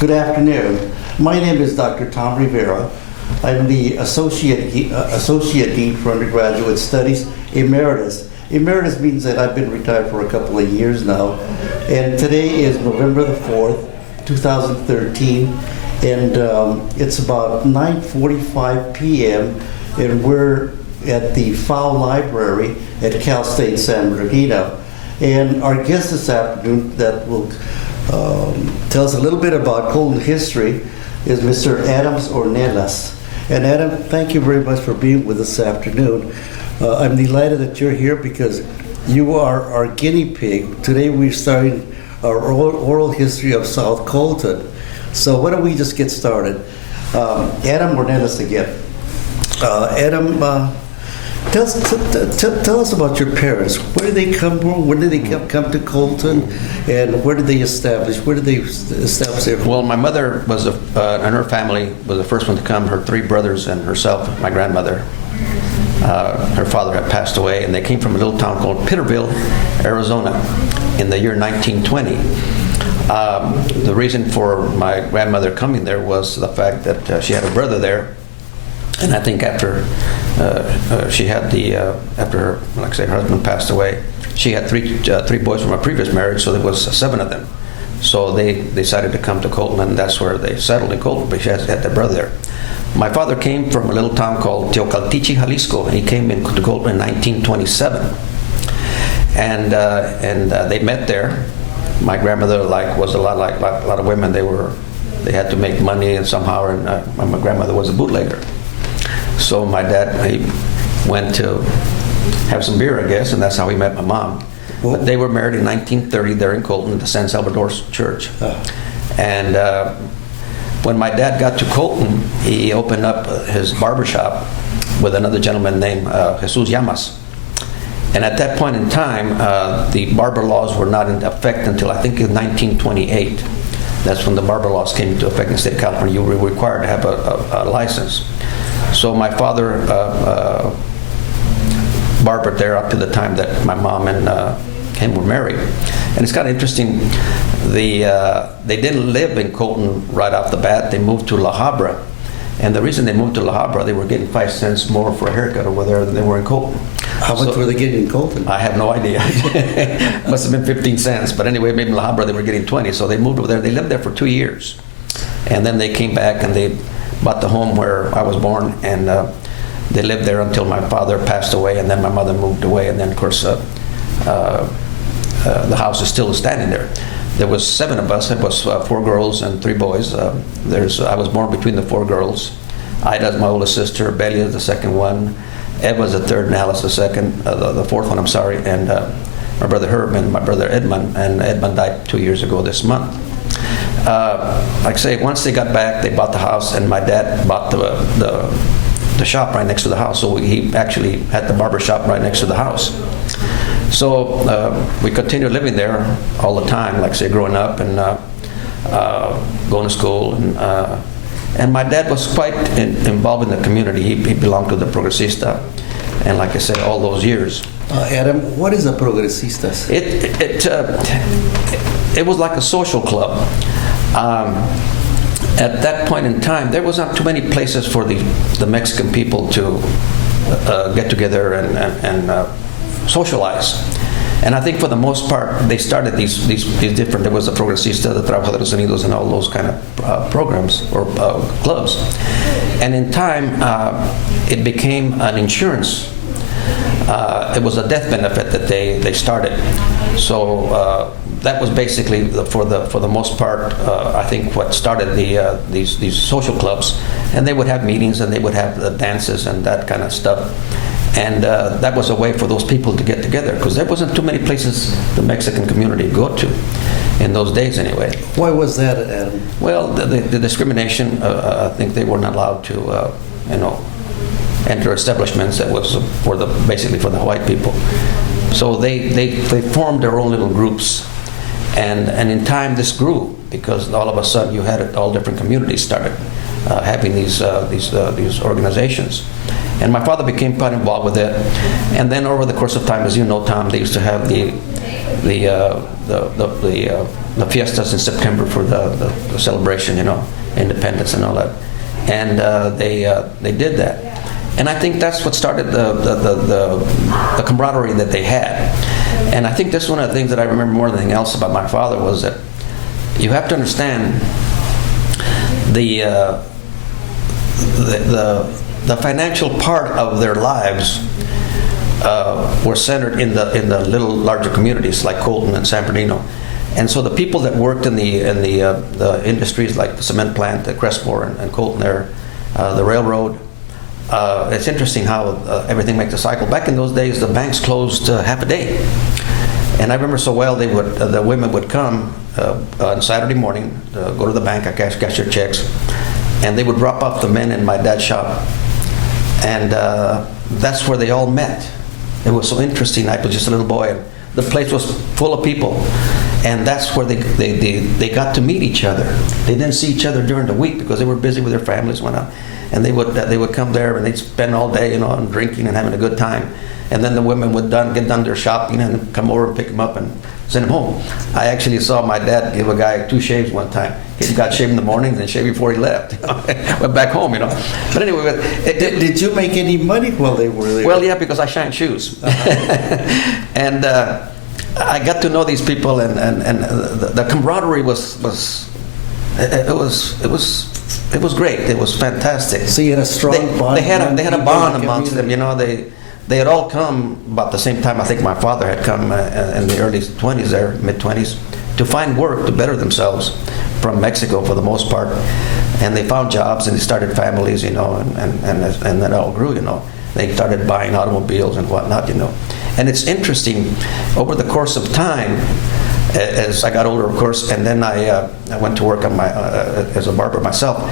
Good afternoon. My name is Dr. Tom Rivera. I'm the Associate Dean for Undergraduate Studies, Emeritus. Emeritus means that I've been retired for a couple of years now. And today is November the 4th, 2013. And it's about 9:45 p.m. and we're at the Fowle Library at Cal State San Bernardino. And our guest this afternoon that will tell us a little bit about Colton history is Mr. Adams Ornelas. And Adam, thank you very much for being with us this afternoon. I'm delighted that you're here because you are our guinea pig. Today we're starting our oral history of South Colton. So why don't we just get started? Adam Ornelas again. Adam, tell us about your parents. Where did they come from? When did they come to Colton? And where did they establish? Where did they establish their? Well, my mother was, and her family was the first one to come. Her three brothers and herself, my grandmother. Her father had passed away, and they came from a little town called Pitterville, Arizona, in the year 1920. The reason for my grandmother coming there was the fact that she had a brother there. And I think after she had after her, like I say, her husband passed away, she had three boys from a previous marriage, so there was 7 of them. So they decided to come to Colton, and that's where they settled in Colton, but she had their brother there. My father came from a little town called Teocaltiche, Jalisco, and he came into Colton in 1927. And they met there. My grandmother was a lot of women. They had to make money and somehow, and my grandmother was a bootlegger. So my dad, he went to have some beer, I guess, and that's how he met my mom. But they were married in 1930 there in Colton at the San Salvador Church. And when my dad got to Colton, he opened up his barbershop with another gentleman named Jesus Llamas. And at that point in time, the barber laws were not in effect until I think in 1928. That's when the barber laws came into effect in the state of California. You were required to have a license. So my father barbered there up to the time that my mom and him were married. And it's kind of interesting, they didn't live in Colton right off the bat. They moved to La Habra. And the reason they moved to La Habra, they were getting 5 cents more for a haircut over there than they were in Colton. How much were they getting in Colton? I have no idea. Must have been 15 cents. But anyway, maybe in La Habra they were getting 20. So they moved over there. They lived there for 2 years. And then they came back and they bought the home where I was born, and they lived there until my father passed away, and then my mother moved away, and then of course the house is still standing there. There was 7 of us. It was 4 girls and 3 boys. I was born between the 4 girls. Ida's my oldest sister, Belia is the second one, Ed was the third, and Alice the second, the fourth one, I'm sorry, and my brother Herb and my brother Edmund, and Edmund died 2 years ago this month. Like I say, once they got back, they bought the house, and my dad bought the shop right next to the house. So he actually had the barber shop right next to the house. So we continued living there all the time, like I say, growing up and going to school. And my dad was quite involved in the community. He belonged to the Progresista, and like I say, all those years. Adam, what is a Progresistas? It was like a social club. At that point in time, there was not too many places for the Mexican people to get together and socialize. And I think for the most part, they started these different, there was the Progresista, the Trabajadores Unidos, and all those kind of programs or clubs. And in time, it became an insurance. It was a death benefit that they started. So that was basically for the most part, I think what started these social clubs, and they would have meetings and they would have the dances and that kind of stuff. And that was a way for those people to get together, because there wasn't too many places the Mexican community would go to in those days anyway. Why was that, Adam? Well, the discrimination, I think they were not allowed to, enter establishments that was basically for the white people. So they formed their own little groups. And in time this grew, because all of a sudden you had all different communities started having these organizations. And my father became quite involved with it. And then over the course of time, as you know, Tom, they used to have the the fiestas in September for the celebration, independence and all that. And they did that. And I think that's what started the camaraderie that they had. And I think that's one of the things that I remember more than anything else about my father was that you have to understand the financial part of their lives were centered in the little larger communities like Colton and San Bernardino. And so the people that worked in the industries like the cement plant at Crestmore and Colton there, the railroad, it's interesting how everything makes a cycle. Back in those days, the banks closed half a day. And I remember so well, the women would come on Saturday morning, go to the bank, cash your checks, and they would drop off the men in my dad's shop. And that's where they all met. It was so interesting. I was just a little boy, and the place was full of people. And that's where they got to meet each other. They didn't see each other during the week because they were busy with their families, whatnot. And they would come there and they'd spend all day, on drinking and having a good time. And then the women would get done their shopping and come over and pick them up and send them home. I actually saw my dad give a guy 2 shaves one time. He got shaved in the morning and then shaved before he left. Went back home, But anyway, did you make any money while they were there? Well, yeah, because I shined shoes. And I got to know these people, and the camaraderie was great. It was fantastic. So you had a strong bond. They had a bond amongst them. They had all come about the same time. I think my father had come in the early 20s there, mid-20s, to find work to better themselves from Mexico for the most part. And they found jobs and they started families, and that all grew, They started buying automobiles and whatnot, And it's interesting, over the course of time, as I got older, of course, and then I went to work on as a barber myself.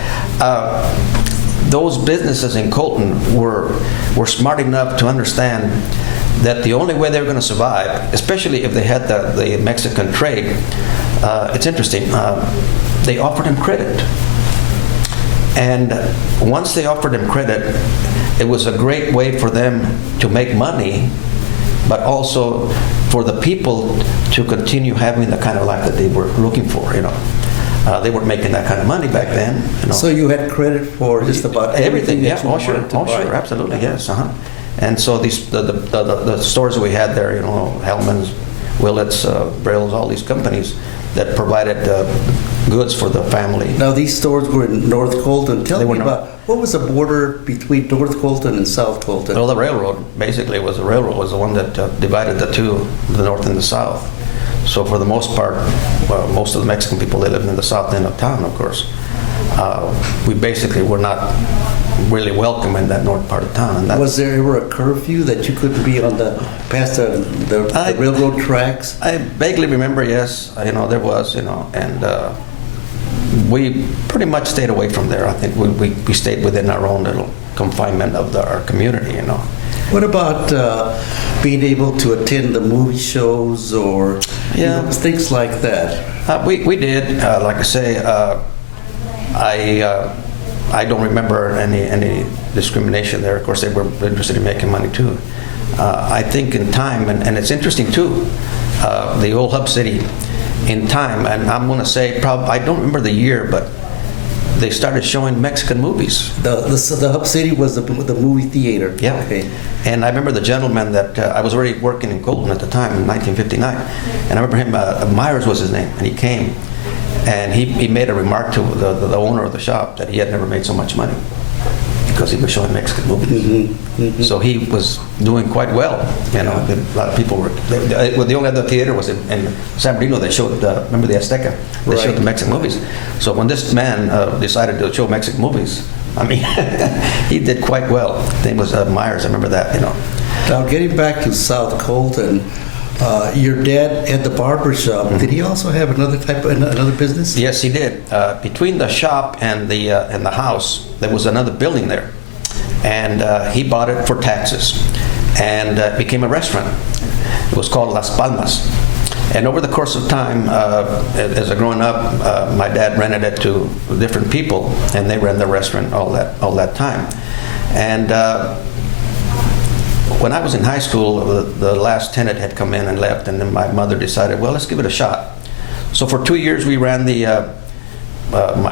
Those businesses in Colton were smart enough to understand that the only way they were going to survive, especially if they had the Mexican trade, it's interesting, they offered them credit. And once they offered them credit, it was a great way for them to make money, but also for the people to continue having the kind of life that they were looking for, They weren't making that kind of money back then. So you had credit for just about everything yeah, that you wanted to buy. sure, absolutely, yes. And so the stores that we had there, Hellman's, Willett's, Brill's, all these companies that provided goods for the family. Now these stores were in North Colton. Tell me about, what was the border between North Colton and South Colton? Well, the railroad, basically, was the one that divided the two, the north and the south. So for the most part, most of the Mexican people, they lived in the south end of town, of course. We basically were not really welcome in that north part of town. And was there ever a curfew that you couldn't be past the railroad tracks? I vaguely remember, yes. There was, and we pretty much stayed away from there. I think we stayed within our own little confinement of our community, What about being able to attend the movie shows or things like that? We did. Like I say, I don't remember any discrimination there. Of course, they were interested in making money too. I think in time, and it's interesting too, the old hub city, in time, and I'm going to say, I don't remember the year, but they started showing Mexican movies. The hub city was the movie theater. Yeah. Okay. And I remember the gentleman that I was already working in Colton at the time in 1959, and I remember him. Myers was his name, and he came, and he made a remark to the owner of the shop that he had never made so much money because he was showing Mexican movies. Mm-hmm. Mm-hmm. So he was doing quite well. A lot of people were. The only other theater was in San Bernardino. They showed, remember the Azteca? They showed the Mexican movies. So when this man decided to show Mexican movies, he did quite well. His name was Myers. I remember that. Now getting back to South Colton, your dad had the barber shop. Mm-hmm. Did he also have another business? Yes, he did. Between the shop and the house, there was another building there, and he bought it for taxes, and it became a restaurant. It was called Las Palmas. And over the course of time, as I growing up, my dad rented it to different people, and they ran the restaurant all that time. And when I was in high school, the last tenant had come in and left, and then my mother decided, well, let's give it a shot. So for 2 years we ran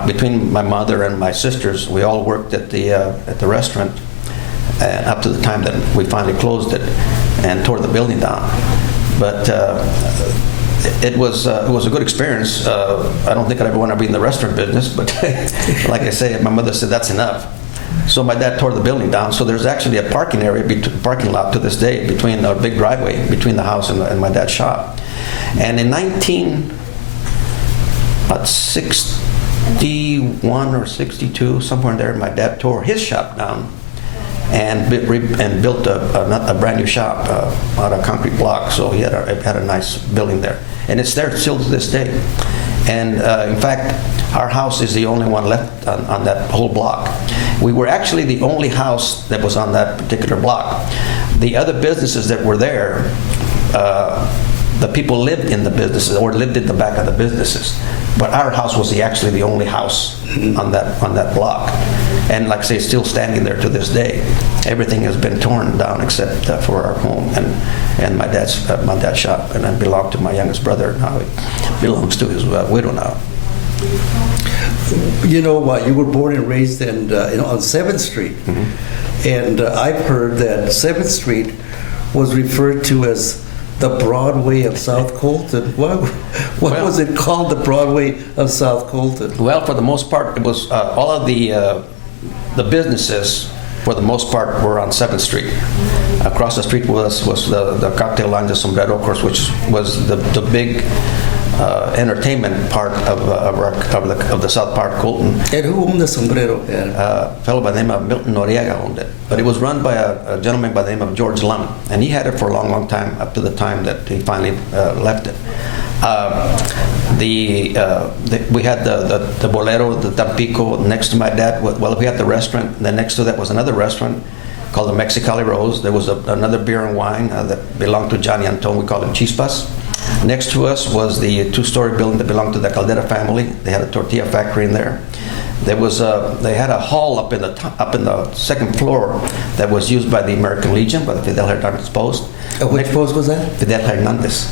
between my mother and my sisters, we all worked at the restaurant, up to the time that we finally closed it and tore the building down. But it was a good experience. I don't think I'd ever want to be in the restaurant business, but like I say, my mother said that's enough. So my dad tore the building down. So there's actually a parking lot to this day between a big driveway between the house and my dad's shop. And in 1961 or 62, somewhere in there, my dad tore his shop down and built a brand new shop out of concrete block. So he had a nice building there, and it's there still to this day. And in fact, our house is the only one left on that whole block. We were actually the only house that was on that particular block. The other businesses that were there, the people lived in the businesses or lived in the back of the businesses. But our house was actually the only house on that block. And like I say, it's still standing there to this day. Everything has been torn down except for our home and my dad's shop. And it belonged to my youngest brother. Now it belongs to his widow now. You know, you were born and raised on 7th Street. Mm-hmm. And I've heard that 7th Street was referred to as the Broadway of South Colton. What was it called, the Broadway of South Colton? Well, for the most part, it was all of the businesses, for the most part, were on 7th Street. Across the street was the Cocktail Lounge de Sombrero, of course, which was the big entertainment part of the South Park Colton. And who owned the Sombrero? A fellow by the name of Milton Noriega owned it. But it was run by a gentleman by the name of George Lum. And he had it for a long, long time, up to the time that he finally left it. We had the Bolero, the Tampico, next to my dad. Well, we had the restaurant. Then next to that was another restaurant called the Mexicali Rose. There was another beer and wine that belonged to Johnny Anton. We called him Chispas. Next to us was the two-story building that belonged to the Caldera family. They had a tortilla factory in there. They had a hall up in the second floor that was used by the American Legion, by the Fidel Hernandez Post. Which post was that? Fidel Hernandez.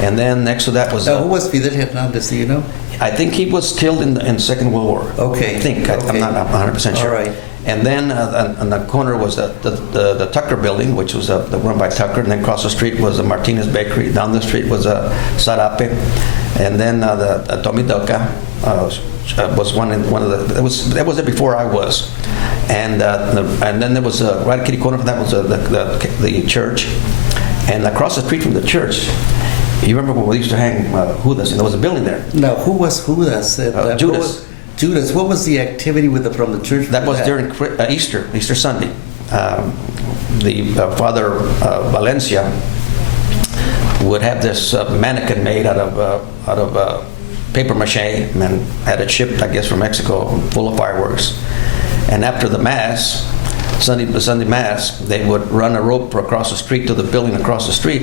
And then next to that was... who was Fidel Hernandez, do you know? I think he was killed in the Second World War. Okay. I think. Okay. I'm not 100% sure. All right. And then on the corner was the Tucker building, which was run by Tucker. And then across the street was the Martinez Bakery. Down the street was Sarape. And then the Tomidoka was one of the... That was it before I was. And then there was right kitty corner from that was the church. And across the street from the church, you remember when we used to hang Judas, and there was a building there. Now, who was Judas? Judas. Judas. What was the activity from the church? That was during Easter Sunday. The Father Valencia would have this mannequin made out of paper mache and had it shipped, I guess, from Mexico, full of fireworks. And after the Mass, the Sunday Mass, they would run a rope across the street to the building across the street,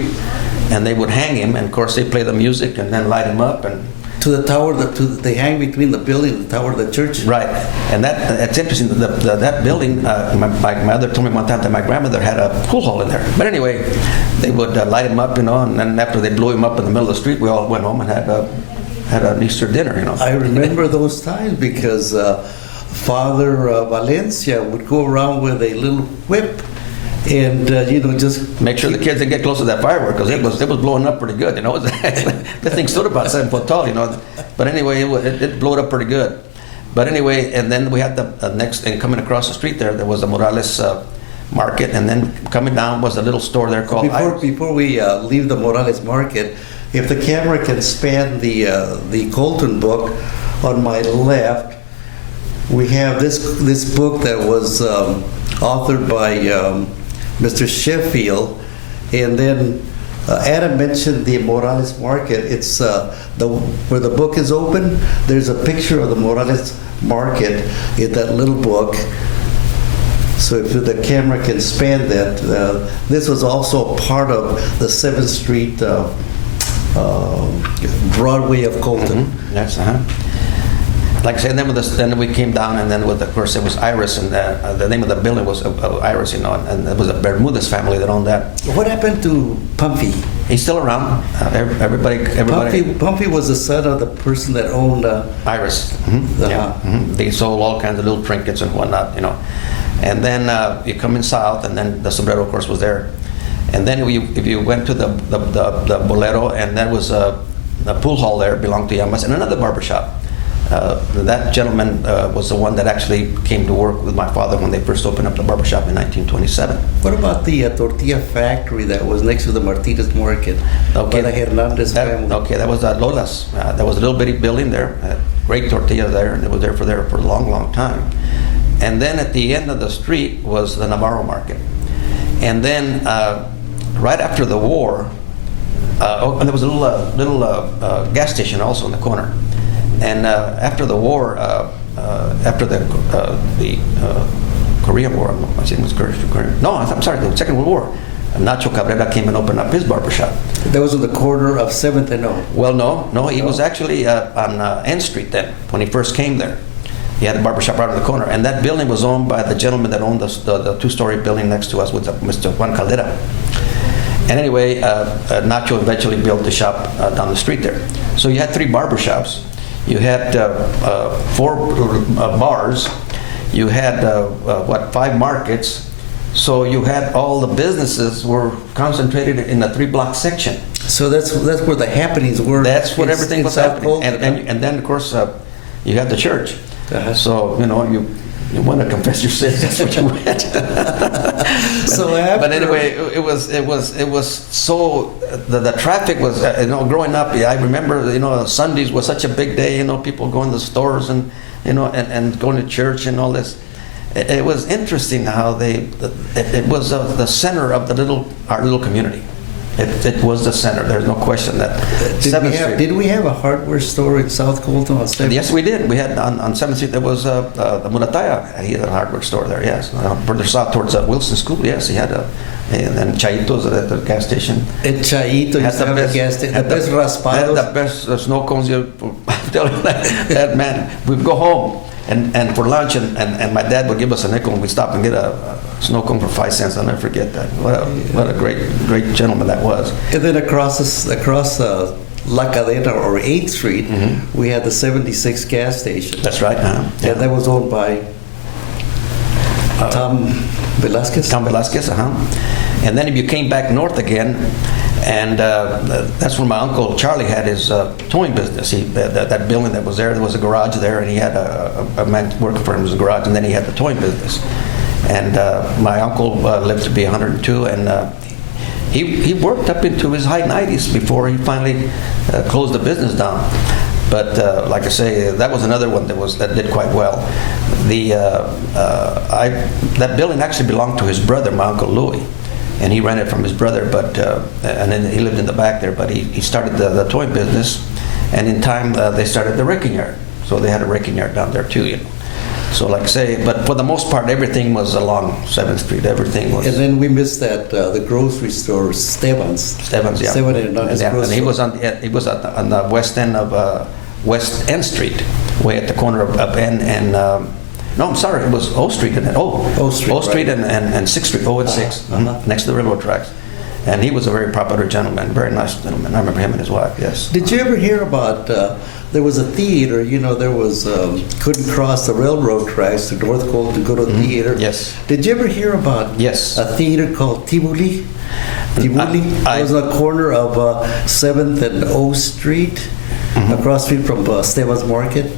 and they would hang him. And of course, they play the music and then light him up and. To the tower, they hang between the building and the tower of the church. Right, and that's interesting. That building, my mother told me one time that my grandmother had a pool hall in there. But anyway, they would light him up, and then after they blew him up in the middle of the street, we all went home and had an Easter dinner. I remember those times because Father Valencia would go around with a little whip. And just make sure the kids didn't get close to that firework because it was blowing up pretty good. The thing stood about 7 foot tall. But anyway, it blew it up pretty good. But anyway, and then we had the next thing coming across the street. There was the Morales Market, and then coming down was a little store there called. Before we leave the Morales Market, if the camera can span the Colton book on my left, we have this book that was authored by. Mr. Sheffield, and then Adam mentioned the Morales Market. It's where the book is open. There's a picture of the Morales Market in that little book. So if the camera can span that, this was also part of the 7th Street Broadway of Colton. Mm-hmm. Yes, like I said, then we came down, and then of course it was Iris, and the name of the building was Iris, and it was a Bermudez family that owned that. What happened to Pumpy? He's still around. Everybody. Pumpy was the son of the person that owned Iris. Mm-hmm. Yeah. Mm-hmm. They sold all kinds of little trinkets and whatnot, And then you come in south, and then the Sombrero, of course, was there. And then if you went to the Bolero, and that was the pool hall there belonged to Yamas, and another barbershop. That gentleman was the one that actually came to work with my father when they first opened up the barbershop in 1927. What about the tortilla factory that was next to the Martinez Market? Okay. By the Hernandez family? Okay, that was Lola's. There was a little bitty building there, great tortilla there, and it was there for a long, long time. And then at the end of the street was the Navarro Market. And then right after the war, and there was a little gas station also in the corner. And after the war, after the Korean War, I think it was Korean. No, I'm sorry, the Second World War. Nacho Cabrera came and opened up his barbershop. That was on the corner of 7th and O. Well, no, he was actually on N Street then when he first came there. He had a barbershop right on the corner, and that building was owned by the gentleman that owned the two-story building next to us, with Mr. Juan Caldera. And anyway, Nacho eventually built the shop down the street there. So you had 3 barbershops. You had 4 bars. You had 5 markets. So you had all the businesses were concentrated in a 3-block section. So that's where the happenings were. That's what everything was happening. And then of course you had the church. Uh-huh. So you want to confess your sins. That's what you went. But anyway, it was so the traffic was growing up. I remember Sundays was such a big day. People going to the stores and and going to church and all this. It was interesting how it was the center of our little community. It was the center. There's no question that. Did we have a hardware store in South Colton on 7th? Yes, we did. We had on 7th Street. There was the Murataya. He had a hardware store there. Yes, further south towards Wilson School. Yes, he had and then Chaitos at the gas station. And Chaito used to have a gas station. The best raspados. Had the best snow cones. I'm telling you that man. We'd go home. And for lunch, and my dad would give us a nickel, and we'd stop and get a snow cone for 5 cents. I'll never forget that. What a great gentleman that was. And then across La Cadena or 8th Street, we had the 76 gas station. That's right. And that was owned by Tom Velasquez. Tom Velasquez, And then if you came back north again, and that's when my Uncle Charlie had his towing business. That building that was there was a garage there, and he had a man working for him in his garage, and then he had the towing business. And my uncle lived to be 102, and he worked up into his high 90s before he finally closed the business down. But like I say, that was another one that did quite well. That building actually belonged to his brother, my Uncle Louis. And he rented from his brother, and then he lived in the back there. But he started the toy business, and in time they started the wrecking yard. So they had a wrecking yard down there too, So like I say, but for the most part, everything was along 7th Street. Everything was. And then we missed the grocery store, Stevan's. Yeah. Stevan and he was on the west end of West N Street, way at the corner of N and. No, I'm sorry, it was O Street, isn't it? O Street, right. and 6th Street, O and 6, next to the railroad tracks. And he was a very popular gentleman, very nice gentleman. I remember him and his wife, yes. Did you ever hear about, there was a theater, there was, couldn't cross the railroad tracks to North Colton to go to the theater. Yes. Did you ever hear about a theater called Tivoli? Tivoli? It was on the corner of 7th and O Street, across the street from Stevan's Market.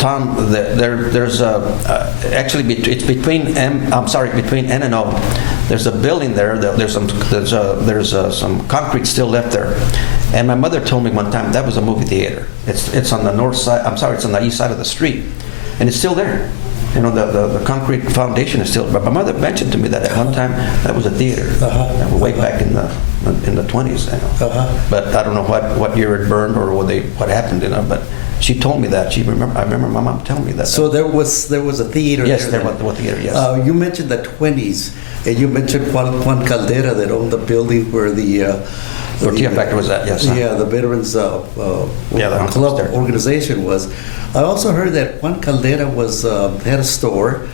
Tom, there's actually it's between N and O. There's a building there. There's some concrete still left there. And my mother told me one time that was a movie theater. It's on the north side. It's on the east side of the street, and it's still there. The concrete foundation is still. But my mother mentioned to me that at one time that was a theater, way back in the 20s. But I don't know what year it burned or what happened. But. She told me that. I remember my mom telling me that. So there was a theater. Yes, there was a theater. Yes. You mentioned the 20s, and you mentioned Juan Caldera that owned the building where the Tortilla Factory was that, yes. Yeah, the Veterans the Club there. organization was. I also heard that Juan Caldera had a store,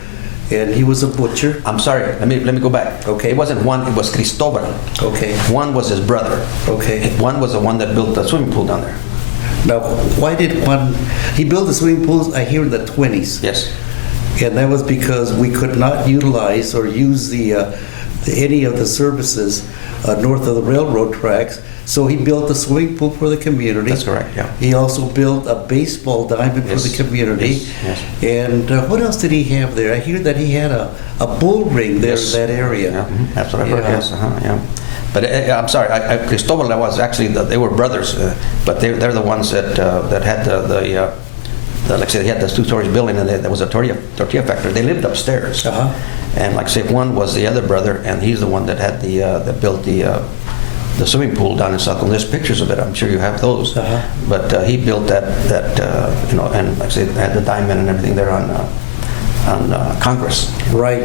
and he was a butcher. I'm sorry, let me go back. Okay. It wasn't Juan, it was Cristobal. Okay. Juan was his brother. Okay. Juan was the one that built the swimming pool down there. Now, why did Juan, he built the swimming pools, I hear, in the 20s. Yes. And that was because we could not utilize or use any of the services north of the railroad tracks. So he built a swimming pool for the community. That's correct, yeah. He also built a baseball diamond for the community. Yes. And what else did he have there? I hear that he had a bull ring there in that area. Yeah, that's what I heard, Yeah. yes. Yeah. But I'm sorry, Cristobal, that was actually, they were brothers, but they're the ones that had like I said, they had this 2-story building, and there was a tortilla factory. They lived upstairs. Uh-huh. And like I say, one was the other brother, and he's the one that had that built the swimming pool down in South. And there's pictures of it. I'm sure you have those. Uh-huh. But he built that and like I say, had the diamond and everything there on Congress. Right,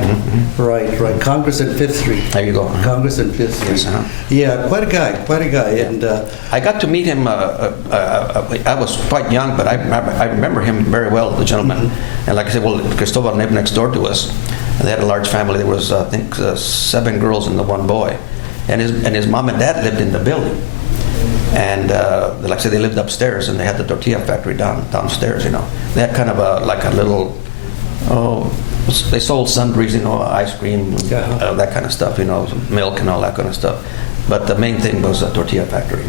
right. Congress and Fifth Street. There you go. Congress and Fifth Street. Yes, uh-huh. Yeah, quite a guy. Yeah. And I got to meet him. I was quite young, but I remember him very well, the gentleman. And like I said, well, Cristobal lived next door to us. And they had a large family. There was, I think, 7 girls and the 1 boy. And his mom and dad lived in the building. And like I said, they lived upstairs, and they had the tortilla factory downstairs. They had kind of a little. They sold sundries, ice cream, that kind of stuff, milk and all that kind of stuff. But the main thing was a tortilla factory.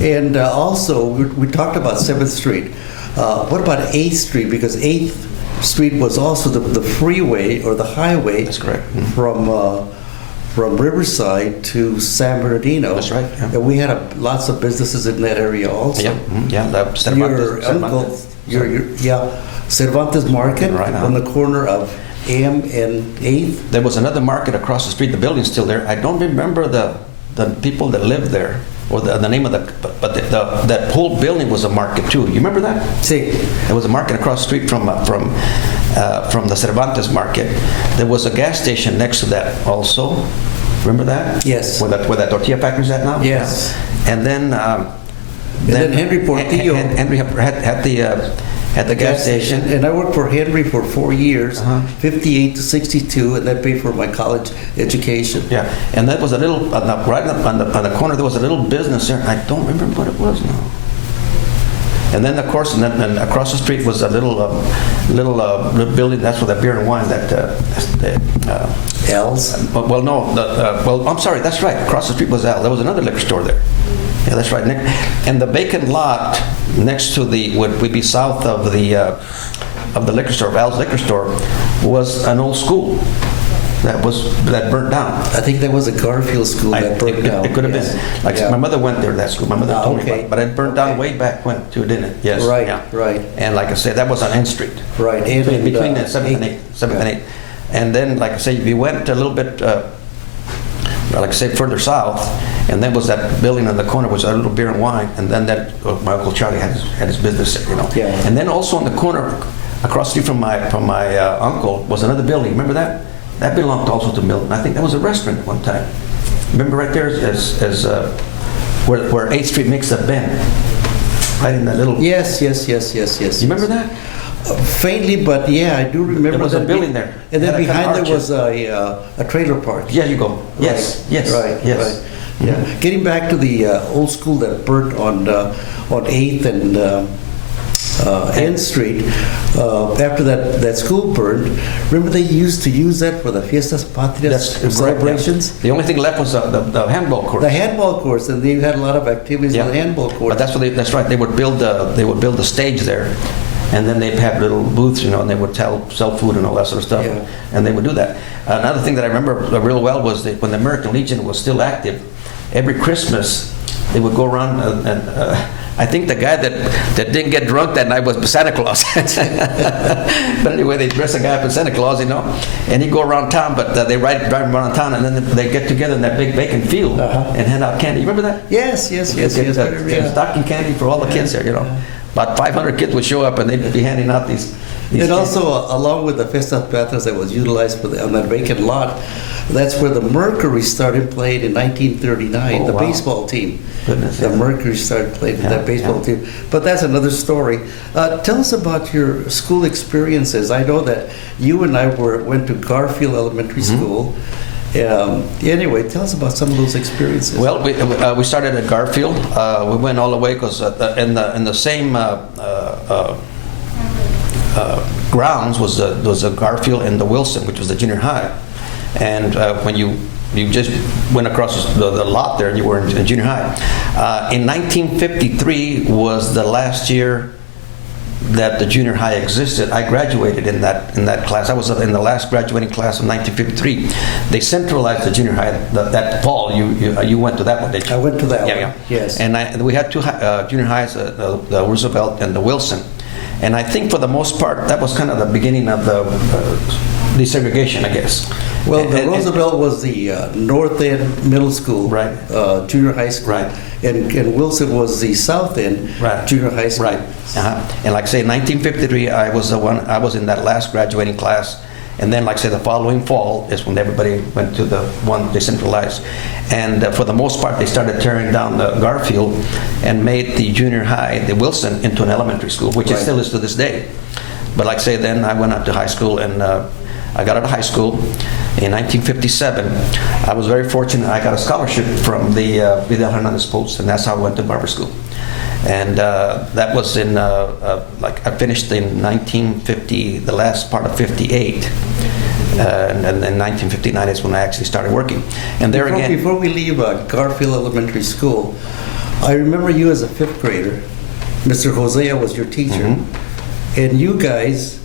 And also, we talked about 7th Street. What about 8th Street? Because 8th Street was also the freeway or the highway. That's correct. From Riverside to San Bernardino. That's right. Yeah. And we had lots of businesses in that area also. Yeah. Your uncle, Cervantes Market Right, on the corner of M and 8th. There was another market across the street. The building's still there. I don't remember the people that lived there or the name of but that whole building was a market too. You remember that? See, There was a market across the street from the Cervantes Market. There was a gas station next to that also. Remember that? Yes. Where that tortilla factory's at now? Yes. And then Henry Portillo. Henry had the gas station. And I worked for Henry for 4 years, 58 to 62, and that paid for my college education. Yeah, and that was a little right on the corner. There was a little business there. I don't remember what it was now. And then, of course, and across the street was a little building. That's where the beer and wine L's? Well, no. Well, I'm sorry. That's right. Across the street was Al. There was another liquor store there. Yeah, that's right. And the vacant lot next to would be south of the liquor store, Al's liquor store, was an old school that burnt down. I think that was a Garfield school that burnt down. It could have been. Like my mother went there to that school. My mother told me about it. But it burnt down way back when too, didn't it? Yes. Right, yeah. right. And like I said, that was on N Street. Right. Between the 7th and 8th. And then, like I say, we went a little bit, like I say, further south, and then was that building on the corner was a little beer and wine, and then my Uncle Charlie had his business there, Yeah. And then also on the corner, across the street from my uncle, was another building. Remember that? That belonged also to Milton. I think that was a restaurant at one time. Remember right there, where 8th Street makes a bend, right in that little. Yes. You remember that? Faintly, but yeah, I do remember. There was a building there. And then It had a behind kind of there was a trailer park. Yeah, you go. Yes, Right. yes, Right. yes. Right. Yeah. Getting back to the old school that burnt on 8th and N Street, after that school burned, remember they used to use that for the Fiestas Patrias celebrations? The only thing left was the handball court. The handball course, and they had a lot of activities in the handball court. But that's right. They would build the stage there, and then they'd have little booths, and they would sell food and all that sort of stuff, and they would do that. Another thing that I remember real well was that when the American Legion was still active, every Christmas they would go around and I think the guy that didn't get drunk that night was Santa Claus. But anyway, they dress a guy up as Santa Claus, and he'd go around town, but they drive him around town, and then they get together in that big vacant field and hand out candy. You remember that? Yes. Stocking candy for all the kids there, About 500 kids would show up, and they'd be handing out these and also, along with the Fiestas Patrias that was utilized on that vacant lot, That's where the Mercury started playing in 1939, Oh, the wow. baseball team. Goodness, The yeah. Mercury started playing with Yeah, that baseball yeah. team. But that's another story. Tell us about your school experiences. I know that you and I went to Garfield Elementary Mm-hmm. School. Anyway, tell us about some of those experiences. Well, we started at Garfield. We went all the way because in the same grounds was the Garfield and the Wilson, which was the junior high. And when you just went across the lot there, and you were in junior high. In 1953 was the last year that the junior high existed. I graduated in that class. I was in the last graduating class of 1953. They centralized the junior high that fall. You went to that one, didn't you? I went to that Yeah, one. yeah. Yes. And we had two junior highs, the Roosevelt and the Wilson. And I think for the most part, that was kind of the beginning of the desegregation, I guess. Well, the And- Roosevelt was the North End Middle School, Right. Junior high school. Right. And Wilson was the South End Right. Junior high school. Right. Uh-huh. And like I say, in 1953, I was in that last graduating class. And then, like I say, the following fall is when everybody went to the one decentralized. And for the most part, they started tearing down the Garfield and made the junior high, the Wilson, into an elementary school, which it Right. still is to this day. But like I say, then I went up to high school, and I got out of high school in 1957. I was very fortunate. I got a scholarship from the Vidal Hernandez Post, and that's how I went to barber school. And that was in, like, I finished in 1950, the last part of 58. And then 1959 is when I actually started working. And there again... Before we leave Garfield Elementary School, I remember you as a fifth grader. Mr. Hosea was your teacher. Mm-hmm. And you guys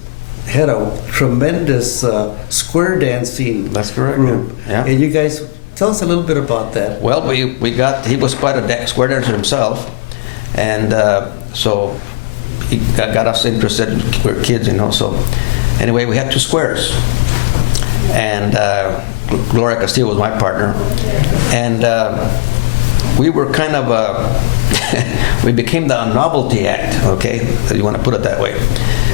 had a tremendous square dancing That's correct, group. yeah. And you guys, tell us a little bit about that. Well, he was quite a square dancer himself, and so he got us interested. We're kids, so anyway, we had two squares, and Gloria Castillo was my partner, and we were kind of we became the novelty act, okay, if you want to put it that way.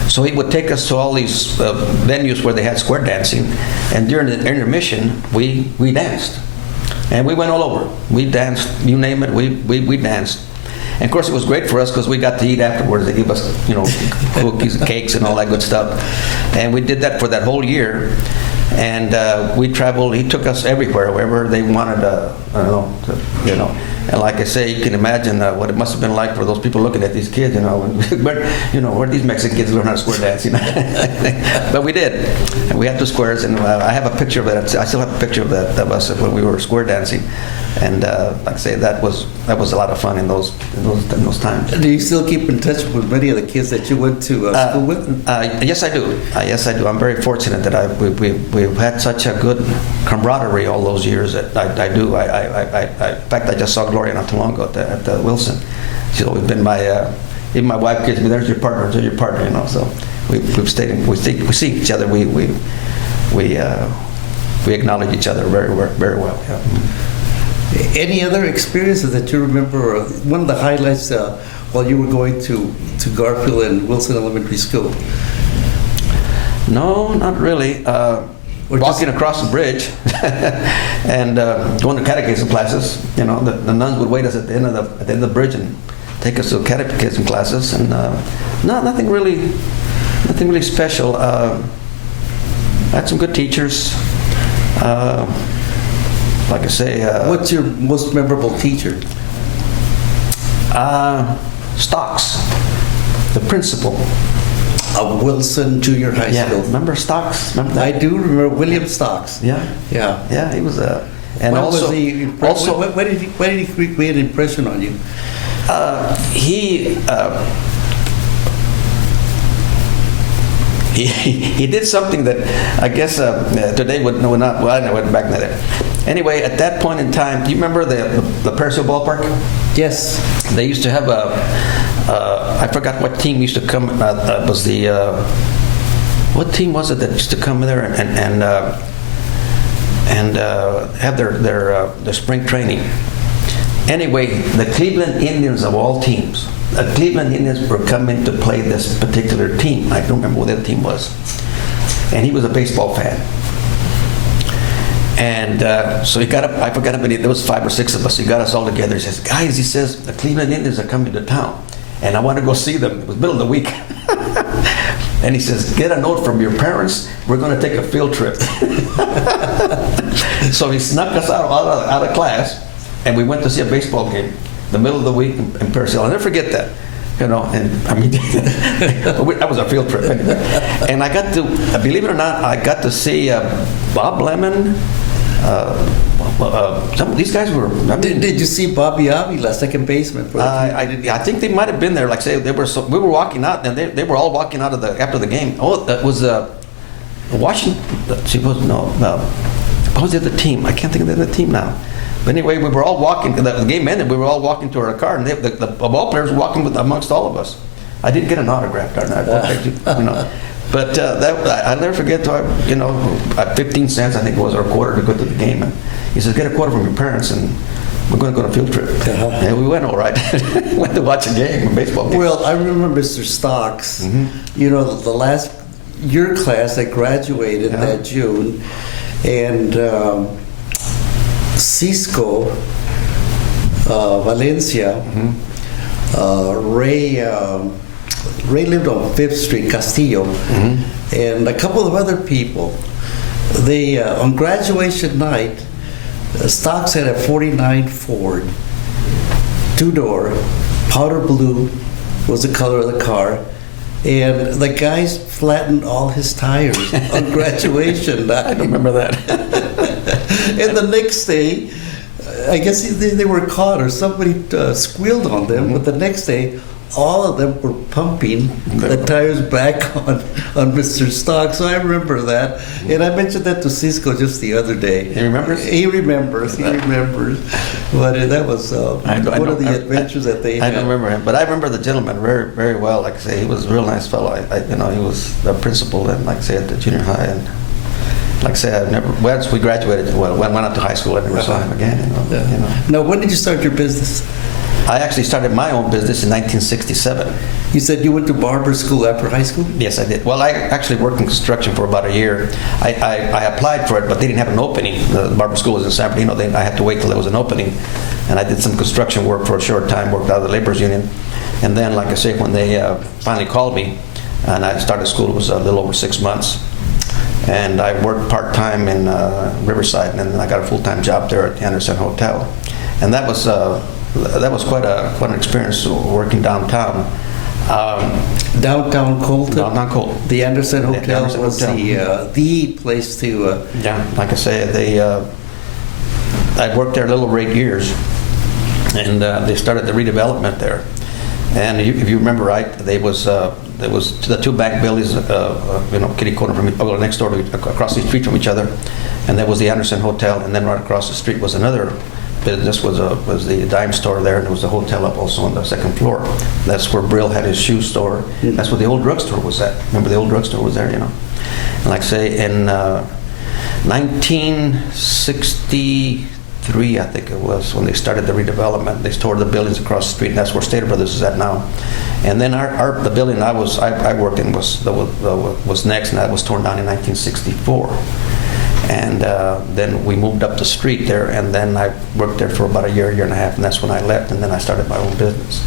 So he would take us to all these venues where they had square dancing, and during the intermission, we danced. And we went all over. We danced, you name it, we danced. And of course, it was great for us because we got to eat afterwards. They gave us, cookies and cakes and all that good stuff. And we did that for that whole year. And we traveled. He took us everywhere, wherever they wanted. And like I say, you can imagine what it must have been like for those people looking at these kids. Where these Mexican kids learn how to square dance? But we did, and we had two squares. And I have a picture of that. I still have a picture of that of us when we were square dancing. And like I say, that was a lot of fun in those times. Do you still keep in touch with many of the kids that you went to school with? Yes, I do. Yes, I do. I'm very fortunate that we've had such a good camaraderie all those years. That I do. In fact, I just saw Gloria not too long ago at the Wilson. She's always been even my wife gives me, "There's your partner. There's your partner." So we've stayed. We see each other. We acknowledge each other very well. Yeah. Any other experiences that you remember? One of the highlights while you were going to Garfield and Wilson Elementary School? No, not really. Walking across the bridge and going to catechism classes. The nuns would wait us at the end of the bridge and take us to catechism classes. And nothing really special. I had some good teachers. Like I say... What's your most memorable teacher? Stocks, the principal. Of Wilson Junior High School. Remember Stocks? Remember that? I do remember William Stocks. Yeah. Yeah. He was and What also... was he, also why did he create an impression on you? He did something that I guess today would not. Well, I know it back then. Anyway, at that point in time, do you remember the Percival Ballpark? Yes. They used to have I forgot what team used to come. Was the what team was it that used to come there and have their spring training? Anyway, the Cleveland Indians of all teams. The Cleveland Indians were coming to play this particular team. I don't remember what that team was. And he was a baseball fan. And so he got up, I forgot how many, there was 5 or 6 of us. He got us all together. He says, guys, he says, the Cleveland Indians are coming to town. And I want to go see them. It was middle of the week. And he says, get a note from your parents. We're going to take a field trip. So he snuck us out of class, and we went to see a baseball game the middle of the week in Paris Hill. I'll never forget that. You know, and I mean, that was a field trip anyway. And I got to, believe it or not, I got to see Bob Lemon. Some of these guys were. I mean, Did you see Bobby Avila, second baseman? For the team? I think they might have been there. Like say, they were. We were walking out, and they were all walking out of after the game. Oh, that was Washington. She was what was the other team? I can't think of the team now. But anyway, we were all walking. The game ended. We were all walking to our car, and the ball players were walking amongst all of us. I didn't get an autograph, darn it. You know. But I'll never forget, at 15 cents, I think it was, or a quarter to go to the game. And he says, get a quarter from your parents, and we're going to go on a field trip. And we went all right. Went to watch a game, a baseball game. Well, I remember Mr. Stocks, the last year class that graduated that June, and Cisco, Valencia, Ray lived on 5th Street, Castillo, and a couple of other people. They on graduation night, Stocks had a 49 Ford, 2-door, powder blue was the color of the car, and the guys flattened all his tires on graduation night. I don't remember that. And the next day, I guess they were caught or somebody squealed on them, but the next day, all of them were pumping the tires back on Mr. Stock. So I remember that. And I mentioned that to Cisco just the other day. He remembers? He remembers. But that was one of the adventures that they had. I don't remember him. But I remember the gentleman very, very well. Like I say, he was a real nice fellow. He was a principal, and like I say, at the junior high. And like I say, once we graduated, went up to high school, I never saw him again. Now, when did you start your business? I actually started my own business in 1967. You said you went to barber school after high school? Yes, I did. Well, I actually worked in construction for about a year. I applied for it, but they didn't have an opening. The barber school was in San Bernardino. I had to wait till there was an opening. And I did some construction work for a short time, worked out of the laborers union. And then, like I say, when they finally called me, and I started school, it was a little over 6 months. And I worked part-time in Riverside, and then I got a full-time job there at the Anderson Hotel. And that was quite an experience working downtown. Downtown Colton? Downtown Colton. The Anderson Hotel Anderson was Hotel. the place to... Yeah, like I say, I worked there a little over 8 years, and they started the redevelopment there. And if you remember right, there was the 2 bank buildings, kitty corner from next door, across the street from each other, and there was the Anderson Hotel, and then right across the street was another business, was the dime store there, and there was a hotel up also on the 2nd floor. That's where Brill had his shoe store. That's where the old drugstore was at. Remember the old drugstore was there, And like I say, in 1963, I think it was, when they started the redevelopment, they tore the buildings across the street, and that's where Stater Brothers is at now. And then the building I worked in was next, and that was torn down in 1964. And then we moved up the street there, and then I worked there for about a year and a half, and that's when I left, and then I started my own business.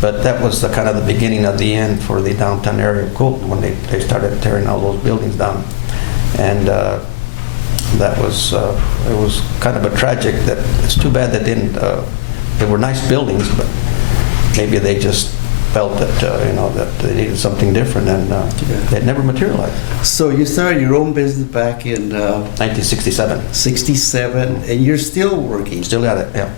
But that was the kind of the beginning of the end for the downtown area of Colton, when they started tearing all those buildings down. And that was, it was kind of a tragic, that it's too bad they didn't, they were nice buildings, but maybe they just felt that that they needed something different, and it never materialized. So you started your own business back in 1967. 67, and you're still working. Still got it, yeah.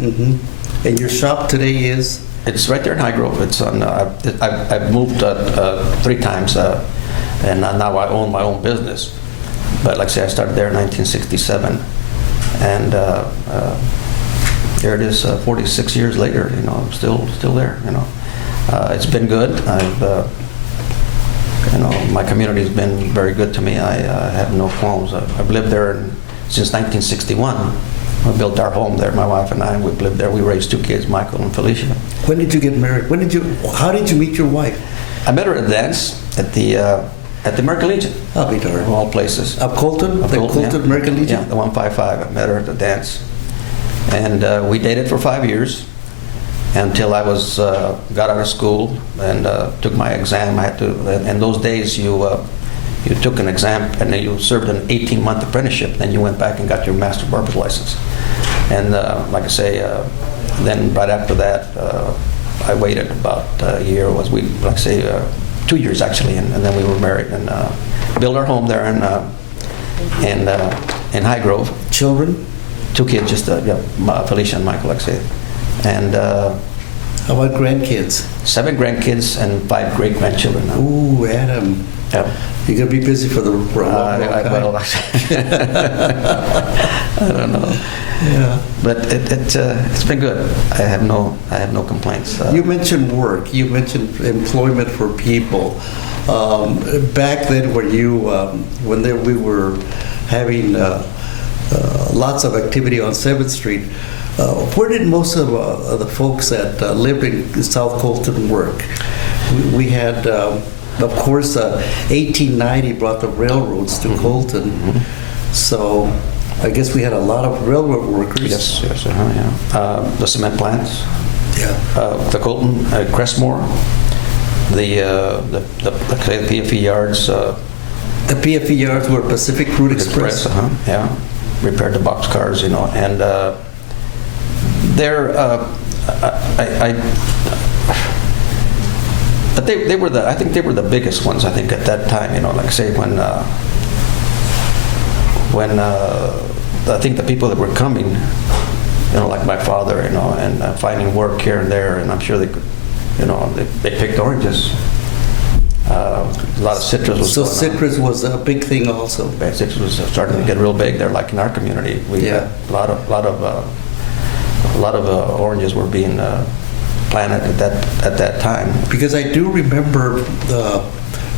And your shop today is? It's right there in High Grove. It's on. I've moved 3 times, and now I own my own business. But like I say, I started there in 1967, and there it is, 46 years later. I'm still there. It's been good. My community's been very good to me. I have no qualms. I've lived there since 1961. We built our home there, my wife and I. We've lived there. We raised 2 kids, Michael and Felicia. When did you get married? How did you meet your wife? I met her at a dance at the At the American Legion, I'll be of darned. all places. Of Colton? Of The Colton, Colton yeah. American Legion? Yeah, the 155. I met her at the dance. And we dated for 5 years until I was got out of school and took my exam. I had to. In those days, you took an exam and then you served an 18-month apprenticeship. Then you went back and got your master barber's license. And like I say, then right after that, I waited about a year. Like I say, 2 years actually, and then we were married and built our home there in High Grove. Children? 2 kids, just Felicia and Michael, like I say. And How about grandkids? 7 grandkids and 5 great-grandchildren now. Ooh, Adam. Yep. You're going to be busy for a long time. Well, I don't know. Yeah. But it's been good. I have no complaints. You mentioned work. You mentioned employment for people. Back then, we were having lots of activity on 7th Street, where did most of the folks that lived in South Colton work? We had, of course, 1890 brought the railroads to Colton, so I guess we had a lot of railroad workers. Yes, yeah. The cement plants. Yeah. The Colton, Crestmore, the PFE yards. The PFE yards were Pacific Fruit Express. Yeah. Repaired the boxcars, and they're. But they were I think they were the biggest ones. I think at that time, like I say when I think the people that were coming, like my father, and finding work here and there, and I'm sure they could, they picked oranges. A lot of citrus was going citrus was a big thing also. Citrus was starting to get real big there, like in our community. We had a lot of oranges were being planted at that time. Because I do remember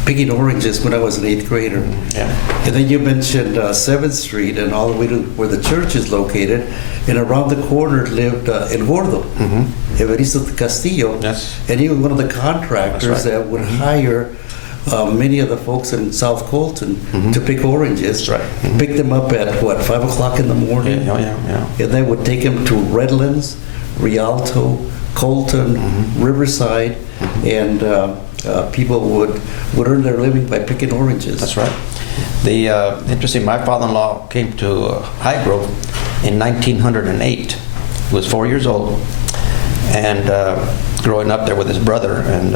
picking oranges when I was an 8th grader. Yeah. And then you mentioned 7th Street and all the way to where the church is located. And around the corner lived El Gordo, Evaristo Castillo. Yes. And he was one of the contractors that would hire many of the folks in South Colton to pick oranges. That's right. Pick them up at, 5 o'clock in the morning? Yeah. And they would take them to Redlands, Rialto, Colton, Riverside, and people would earn their living by picking oranges. That's right. The interesting, my father-in-law came to High Grove in 1908. He was 4 years old, and growing up there with his brother, and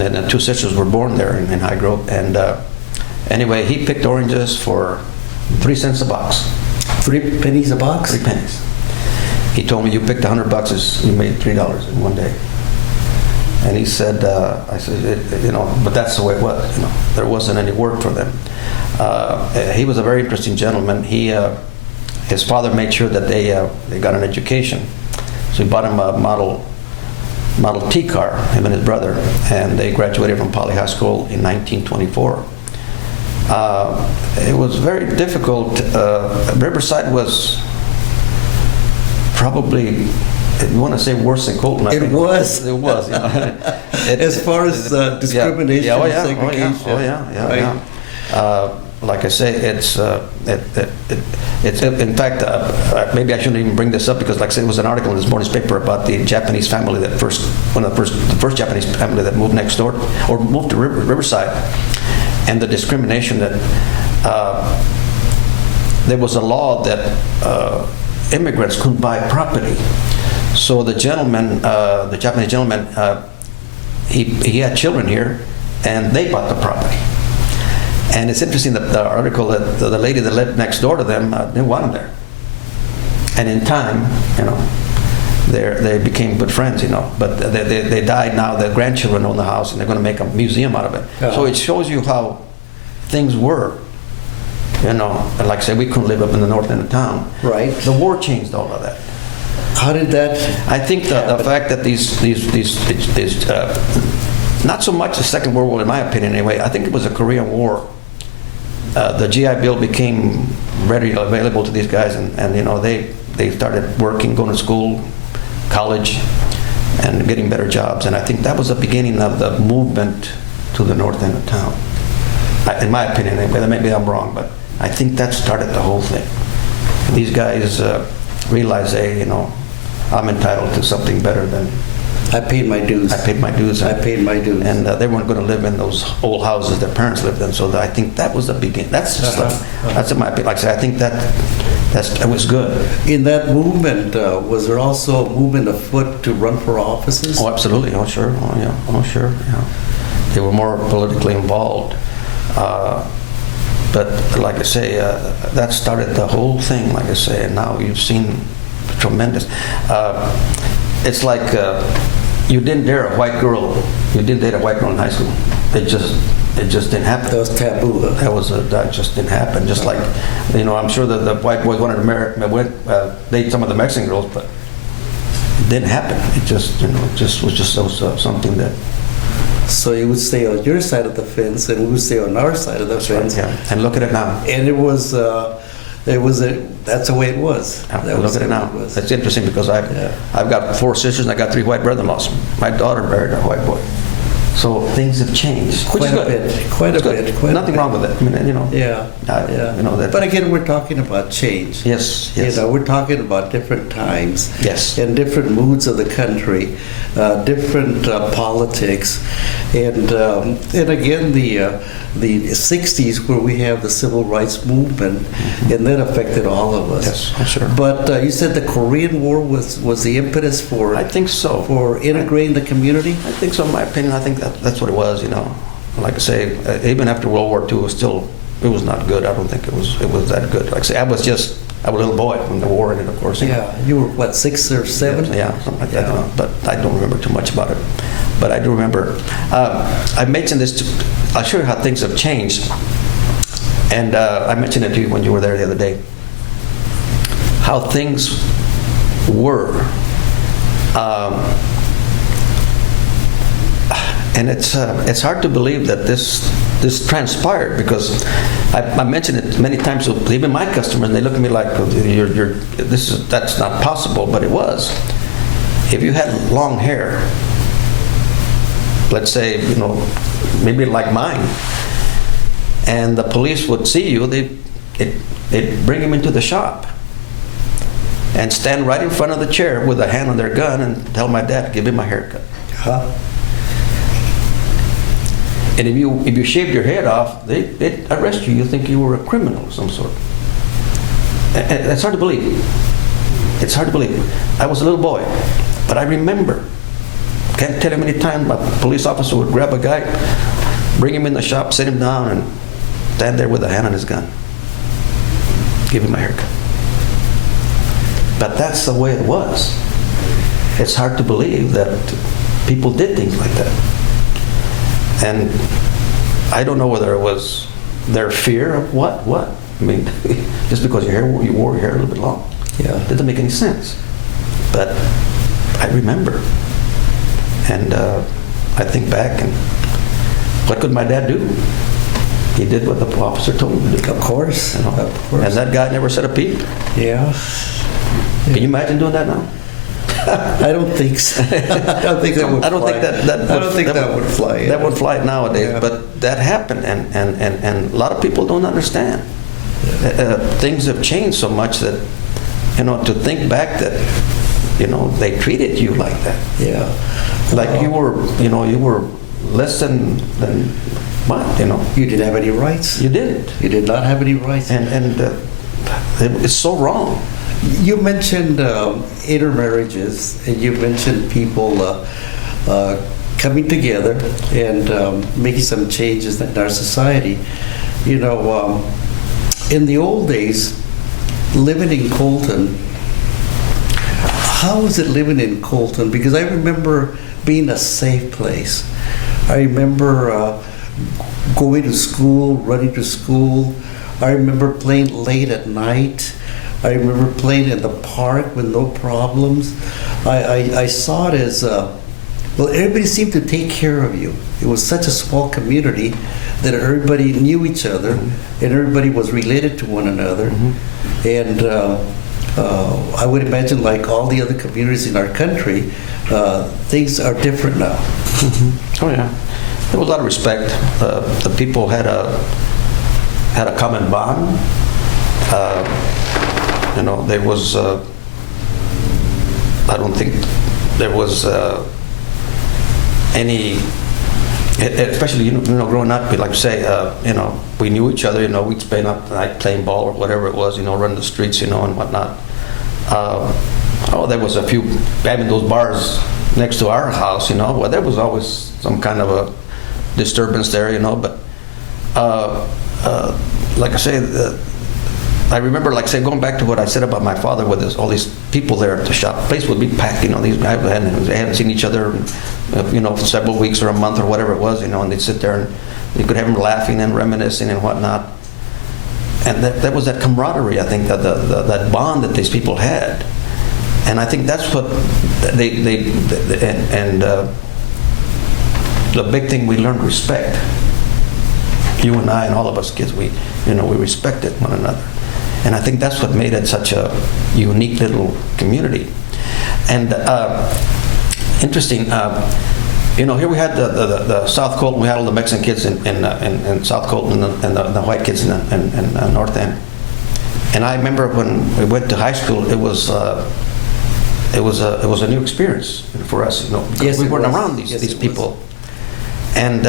then the 2 sisters were born there in High Grove. And anyway, he picked oranges for 3 cents a box. 3 pennies a box? 3 pennies. He told me, you picked $100, you made $3 in one day. And he said, I said, but that's the way it was. There wasn't any work for them. He was a very interesting gentleman. His father made sure that they got an education. So he bought him a Model T car, him and his brother, and they graduated from Poly High School in 1924. It was very difficult. Riverside was probably, you want to say worse than Colton? It was. It was. As far as discrimination, segregation. Yeah. Like I say, it's in fact, maybe I shouldn't even bring this up because, like I said, there was an article in this morning's paper about the Japanese family the first Japanese family that moved next door or moved to Riverside, and the discrimination that there was a law that immigrants couldn't buy property. So the gentleman, the Japanese gentleman, he had children here, and they bought the property. And it's interesting that the article that the lady that lived next door to them didn't want them there. And in time, they became good friends, But they died now. Their grandchildren own the house, and they're going to make a museum out of it. So it shows you how things were. And like I said, we couldn't live up in the north end of town. Right. The war changed all of that. How did that? I think the fact that these not so much the Second World War, in my opinion, anyway. I think it was the Korean War. The GI Bill became readily available to these guys, and they started working, going to school, college, and getting better jobs. And I think that was the beginning of the movement to the north end of town. in my opinion, anyway, maybe I'm wrong, but I think that started the whole thing. These guys realized, hey, you know, I'm entitled to something better than I paid my dues. I paid my dues. I paid my dues. And they weren't going to live in those old houses their parents lived in. So I think that was the beginning. That's just that's in my opinion. Like I said, I think that was good. In that movement, was there also a movement afoot to run for offices? Oh, absolutely. Oh, sure. Oh, yeah. Oh, sure. Yeah. They were more politically involved. But like I say, that started the whole thing, like I say, and now you've seen tremendous. It's like you didn't dare a white girl, you didn't date a white girl in high school. It just didn't happen. That was taboo. That just didn't happen. Just like, you know, I'm sure that the white boys wanted to date some of the Mexican girls, but it didn't happen. It just, you know, was just something that. So you would stay on your side of the fence, and we would stay on our side of the fence. Right, yeah. And look at it now. And that's the way it was. Look at it now. It's interesting because I've got 4 sisters and I got 3 white brother-in-laws. My daughter married a white boy. So things have changed, which is good. Quite a bit. Nothing wrong with it. I mean, you know. Yeah. You know that. But again, we're talking about change. Yes. You know, we're talking about different times. Yes. And different moods of the country, different politics, and again the 60s where we have the civil rights movement, and that affected all of us. Yes, I'm sure. But you said the Korean War was the impetus for. I think so. For integrating the community. I think so. In my opinion, I think that's what it was. You know, like I say, even after World War II, it was not good. I don't think it was that good. Like I say, I was a little boy when the war ended, of course. Yeah, you were what, 6 or 7? Yeah, something like that. You know, but I don't remember too much about it. But I do remember. I mentioned this. I'll show you how things have changed. And I mentioned it to you when you were there the other day. How things were. And it's hard to believe that this transpired, because I mentioned it many times to even my customers, and they look at me like, that's not possible, but it was. If you had long hair, let's say, you know, maybe like mine, and the police would see you, they'd bring him into the shop and stand right in front of the chair with a hand on their gun and tell my dad, give him a haircut. Huh? And if you shaved your head off, they'd arrest you. You think you were a criminal of some sort. And it's hard to believe. It's hard to believe. I was a little boy, but I remember. Can't tell you how many times a police officer would grab a guy, bring him in the shop, sit him down, and stand there with a hand on his gun. Give him a haircut. But that's the way it was. It's hard to believe that people did things like that. And I don't know whether it was their fear of what. I mean, just because you wore your hair a little bit long. Yeah. It doesn't make any sense. But I remember. And I think back, and what could my dad do? He did what the officer told him to do. Of course. You know? Of course. And that guy never said a peep. Yeah. Can you imagine doing that now? I don't think so. I don't think that would fly. I don't think that would fly. Yeah. That would fly nowadays, Yeah. but that happened, and a lot of people don't understand. Things have changed so much that, you know, to think back that, you know, they treated you like that. Yeah. Like you were less than what, you know. You didn't have any rights. You didn't. You did not have any rights. And it's so wrong. You mentioned intermarriages, and you mentioned people coming together and making some changes in our society. You know, in the old days, living in Colton, how was it living in Colton? Because I remember being a safe place. I remember going to school, running to school. I remember playing late at night. I remember playing in the park with no problems. I saw it as, well, everybody seemed to take care of you. It was such a small community that everybody knew each other, and everybody was related to one another. And I would imagine, like all the other communities in our country, things are different now. Oh yeah. there was a lot of respect. The people had a common bond. There was, I don't think there was any, especially, growing up, we like to say, we knew each other, we'd spend up the night playing ball or whatever it was, run the streets, and whatnot. There was a few, having those bars next to our house, well, there was always some kind of a disturbance there, but like I say, I remember, going back to what I said about my father with all these people there at the shop. The place would be packed, these guys hadn't seen each other, for several weeks or a month or whatever it was, and they'd sit there and you could have them laughing and reminiscing and whatnot. And that was that camaraderie, I think, that bond that these people had. And I think that's what the big thing, we learned respect. You and I and all of us kids, we respected one another. And I think that's what made it such a unique little community. And interesting, here we had the South Colton, we had all the Mexican kids in South Colton and the white kids in North End. And I remember when we went to high school, it was a new experience for us, because yes, we weren't around these people. And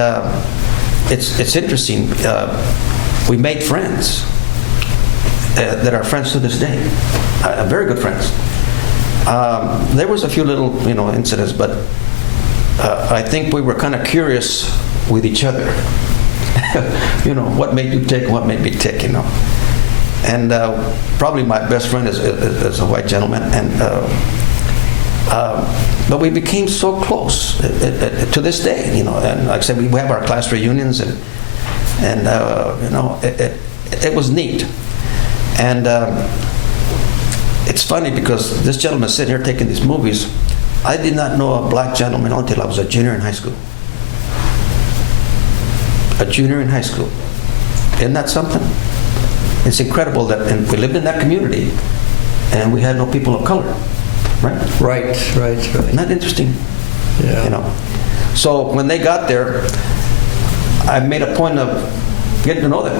it's interesting. We made friends that are friends to this day, very good friends. There was a few little, incidents, but I think we were kind of curious with each other. What made you tick, what made me tick, And probably my best friend is a white gentleman, and but we became so close to this day, And like I said, we have our class reunions, and it was neat. And it's funny because this gentleman sitting here taking these movies, I did not know a black gentleman until I was a junior in high school. A junior in high school. Isn't that something? It's incredible that we lived in that community and we had no people of color, right? Right. Isn't that interesting? Yeah. So when they got there, I made a point of getting to know them.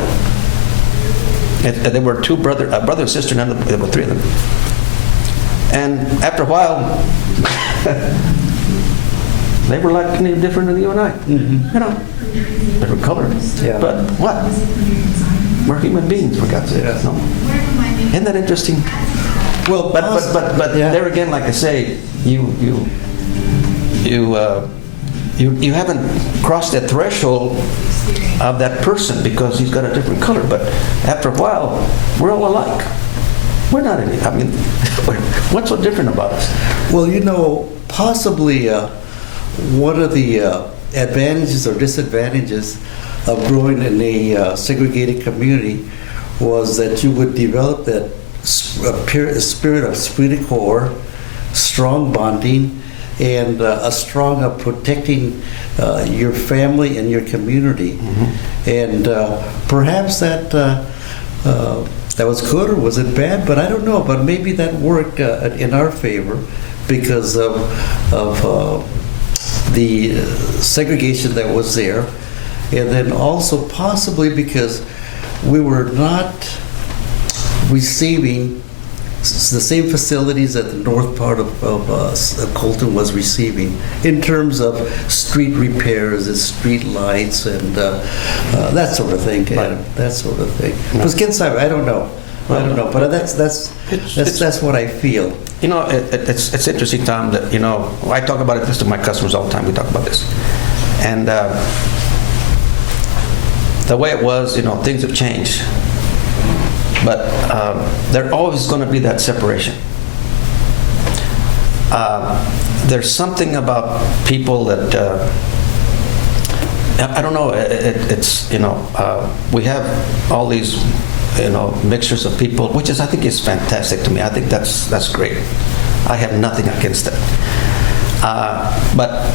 There were two brother and sister, and there were three of them. And after a while, they were like any different than you and I. Mm-hmm. Different color. Yeah. But what? We're human beings, for God's sake. Yeah. No? Isn't that interesting? Well, but yeah. There again, like I say, you haven't crossed that threshold of that person because he's got a different color. But after a while, we're all alike. We're not any. What's so different about us? Well, possibly one of the advantages or disadvantages of growing in a segregated community was that you would develop that spirit of esprit de corps, strong bonding, and a strong of protecting your family and your community. Mm-hmm. And perhaps that was good, or was it bad? But I don't know. But maybe that worked in our favor because of the segregation that was there. And then also possibly because we were not receiving the same facilities that the north part of Colton was receiving in terms of street repairs and street lights and that sort of thing. Right. That sort of thing. Because I don't know. But that's what I feel. It's interesting, Tom, that I talk about it this to my customers all the time. We talk about this, and the way it was, things have changed, but there's always going to be that separation. There's something about people that I don't know. We have all these mixtures of people, which I think is fantastic to me. I think that's great. I have nothing against it. But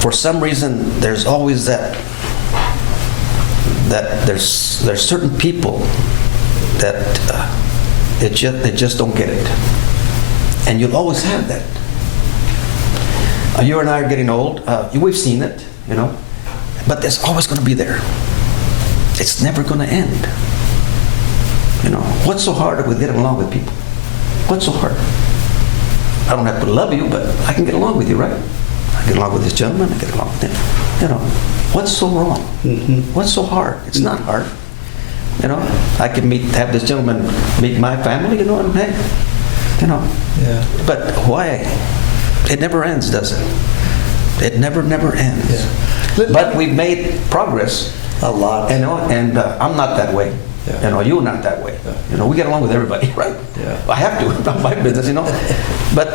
for some reason, there's always that there's certain people that they just don't get it, and you'll always have that. You and I are getting old. We've seen it, But it's always going to be there. It's never going to end. You know, what's so hard with getting along with people? What's so hard? I don't have to love you, but I can get along with you, right? I get along with this gentleman, I get along with him. You know, what's so wrong? What's so hard? It's not hard. You know, I can have this gentleman meet my family, you know, and hey, you know. Yeah. But why? It never ends, does it? It never ends. Yeah. But we've made progress. A lot. You know, and I'm not that way. Yeah. You know, you're not that way. Yeah. You know, we get along with everybody, right? Yeah. I have to. It's not my business, you know. But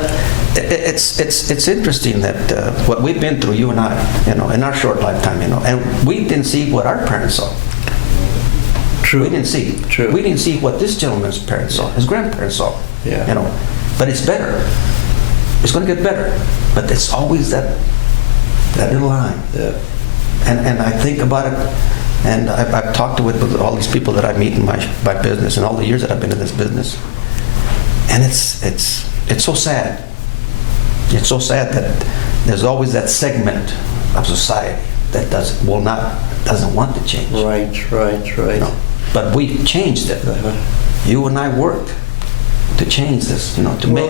it's interesting that what we've been through, you and I, you know, in our short lifetime, you know, and we didn't see what our parents saw. True. We didn't see. True. We didn't see what this gentleman's parents saw, his grandparents saw. Yeah. You know, but it's better. It's going to get better. But it's always that little line. Yeah. And I think about it, and I've talked with all these people that I meet in my business and all the years that I've been in this business, and it's so sad. It's so sad that there's always that segment of society that doesn't want to change. Right. You know? But we changed it. You and I worked to change this, you know, to make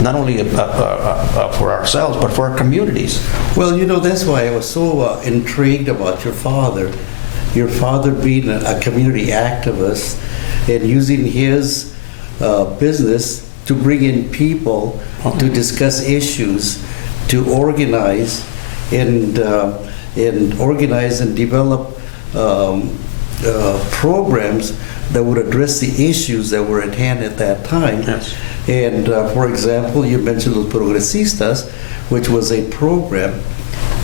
not only for ourselves but for our communities. Well, you know, that's why I was so intrigued about your father. Your father being a community activist and using his business to bring in people to discuss issues, to organize and develop programs that would address the issues that were at hand at that time. Yes. And for example, you mentioned Los Progresistas, which was a program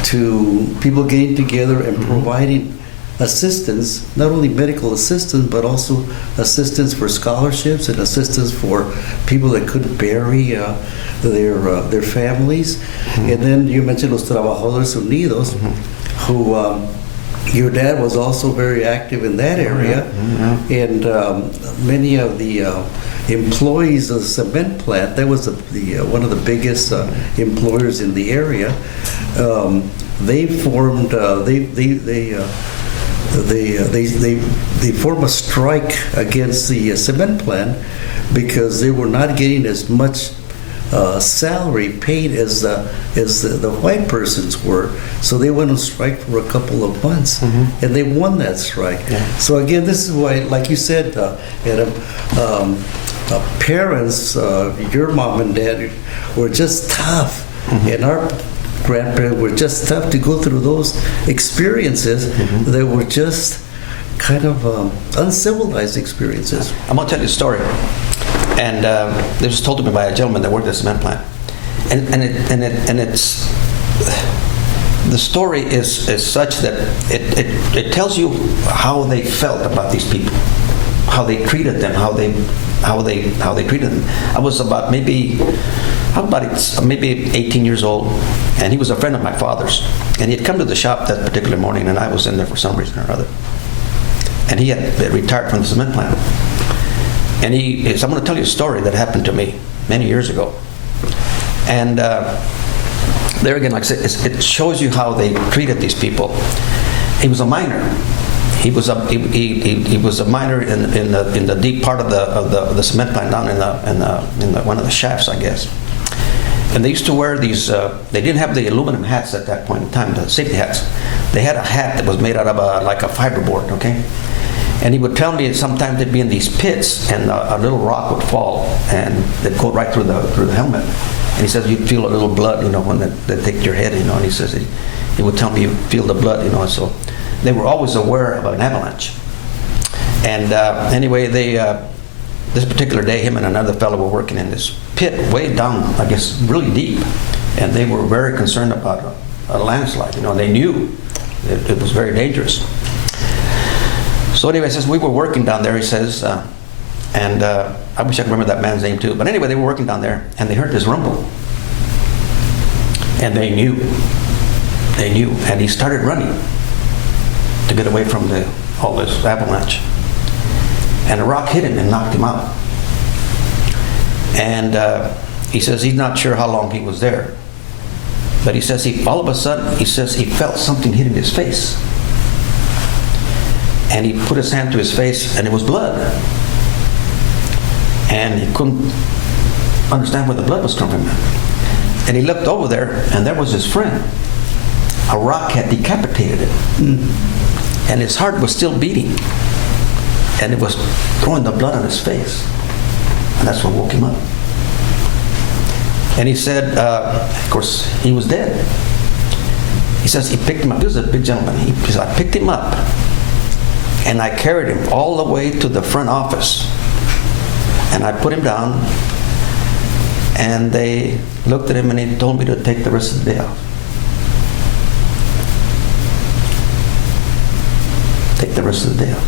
to people getting together and providing assistance, not only medical assistance, but also assistance for scholarships and assistance for people that couldn't bury their families. And then you mentioned Los Trabajadores Unidos, who your dad was also very active in that area, and many of the employees of the cement plant, that was one of the biggest employers in the area. They formed they formed a strike against the cement plant because they were not getting as much salary paid as the white persons were. So they went on strike for a couple of months, and they won that strike. Yeah. So again, this is why, like you said, Adam, parents, your mom and dad were just tough, and our grandparents were just tough to go through those experiences that were just kind of uncivilized experiences. I'm going to tell you a story. And this was told to me by a gentleman that worked at a cement plant. And it's the story is such that it tells you how they felt about these people, how they treated them, how they treated them. I was about maybe 18 years old, and he was a friend of my father's. And he had come to the shop that particular morning, and I was in there for some reason or other. And he had retired from the cement plant. And so I'm going to tell you a story that happened to me many years ago. And there again, like I said, it shows you how they treated these people. He was a miner. He was a miner in the deep part of the cement plant down in one of the shafts, I guess. And they used to wear these. They didn't have the aluminum hats at that point in time, the safety hats. They had a hat that was made out of like a fiberboard, okay. And he would tell me sometimes they'd be in these pits, and a little rock would fall, and it'd go right through the helmet. And he says you'd feel a little blood, you know, when they take your head, you know. And he says he would tell me you feel the blood, you know. So they were always aware of an avalanche. And anyway, this particular day, him and another fellow were working in this pit way down, I guess, really deep, and they were very concerned about a landslide. You know, they knew it was very dangerous. So anyway, he says, we were working down there, he says, and I wish I could remember that man's name too. But anyway, they were working down there, and they heard this rumble. And they knew. And he started running to get away from all this avalanche. And a rock hit him and knocked him out. And he says he's not sure how long he was there. But he says all of a sudden, he says he felt something hitting his face. And he put his hand to his face, and it was blood. And he couldn't understand where the blood was coming from. And he looked over there, and there was his friend. A rock had decapitated him. And his heart was still beating. And it was throwing the blood on his face. And that's what woke him up. And he said, of course, he was dead. He says he picked him up. He was a big gentleman. He said, I picked him up, and I carried him all the way to the front office. And I put him down, and they looked at him, and he told me to take the rest of the day off. Take the rest of the day off.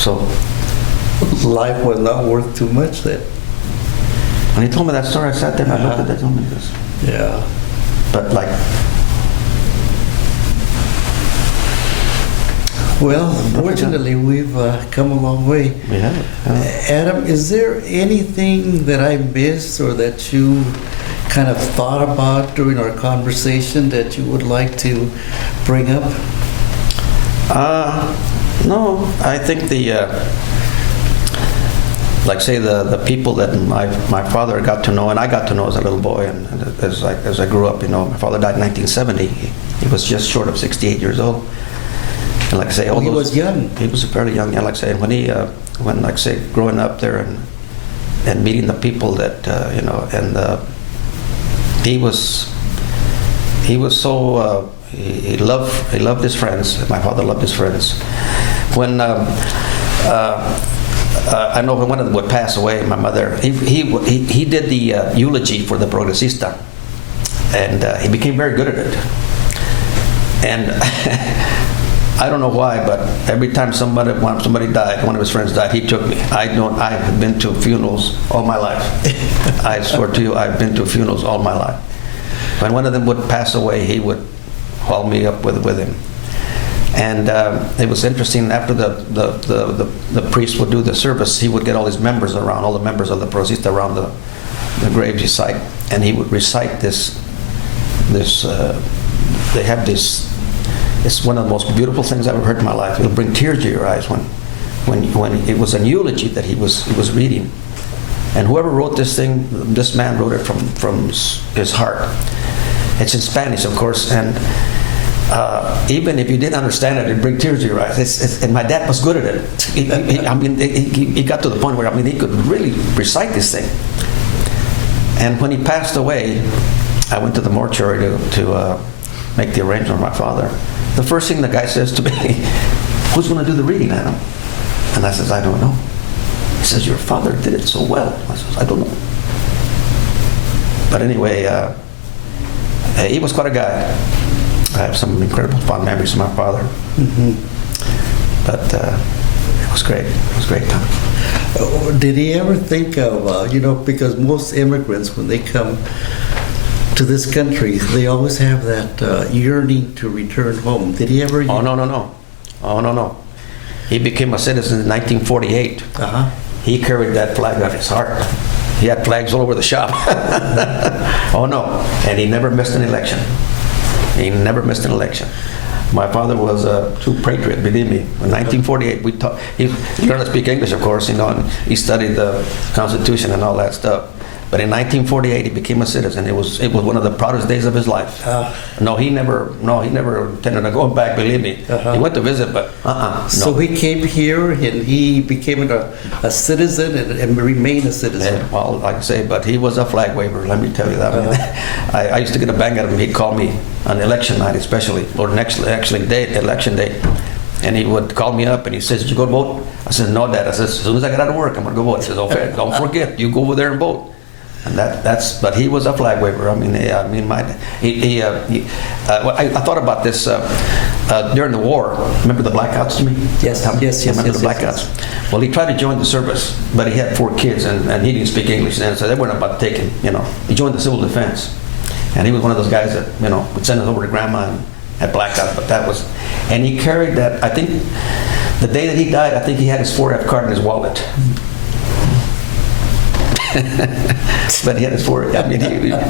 So Life was not worth too much then. when he told me that story, I sat there and I looked at that and this. Yeah. But like, Well, fortunately, we've come a long way. we have it. Adam, is there anything that I missed or that you kind of thought about during our conversation that you would like to bring up? No, I think like say the people that my father got to know and I got to know as a little boy, and as I grew up, my father died in 1970. He was just short of 68 years old. And like I say, He was young. He was fairly young, yeah. Like I say, and when like I say, growing up there and meeting the people that and he was so he loved his friends. My father loved his friends. When I know when one of them would pass away, my mother, he did the eulogy for the Progresista, and he became very good at it. And I don't know why, but every time somebody died, one of his friends died, he took me. I have been to funerals all my life. I swear to you, I've been to funerals all my life. When one of them would pass away, he would haul me up with him. And it was interesting. After the priest would do the service, he would get all his members around, all the members of the Progresista around the grave site, and he would recite this. They have this. It's one of the most beautiful things I've ever heard in my life. It'll bring tears to your eyes when it was a eulogy that he was reading. And whoever wrote this thing, this man wrote it from his heart. It's in Spanish, of course, and even if you didn't understand it, it'd bring tears to your eyes. And my dad was good at it. He got to the point where he could really recite this thing. And when he passed away, I went to the mortuary to make the arrangement for my father. The first thing the guy says to me, "Who's going to do the reading, Adam?" And I says, "I don't know." He says, "Your father did it so well." I says, "I don't know." But anyway, he was quite a guy. I have some incredible fond memories of my father. Mm-hmm. But it was great. It was a great time. Did he ever think of, because most immigrants, when they come to this country, they always have that yearning to return home. Did he ever? Oh, no. He became a citizen in 1948. Uh-huh. He carried that flag on his heart. He had flags all over the shop. Oh, no. And he never missed an election. He never missed an election. My father was a true patriot, believe me. In 1948, he learned to speak English, of course, and he studied the Constitution and all that stuff. But in 1948, he became a citizen. It was one of the proudest days of his life. No, he never intended on going back, believe me. Uh-huh. He went to visit, but no. So he came here and he became a citizen and remained a citizen. Yeah, well, like I say, but he was a flag waver, let me tell you that. I used to get a bang out of him. He'd call me on election night especially, or election day. And he would call me up and he says, "Did you go to vote?" I said, "No, Dad." I said, "As soon as I get out of work, I'm going to go vote." He says, "Okay, don't forget, you go over there and vote." And but he was a flag waver. I thought about this during the war. Remember the blackouts, Jimmy? Yes. Remember the blackouts? Yes. Well, he tried to join the service, but he had 4 kids, and he didn't speak English then, so they weren't about to take him. He joined the civil defense, and he was one of those guys that would send us over to Grandma and had blackouts. But and he carried that. I think the day that he died, I think he had his 4F card in his wallet. But he had his four. I mean,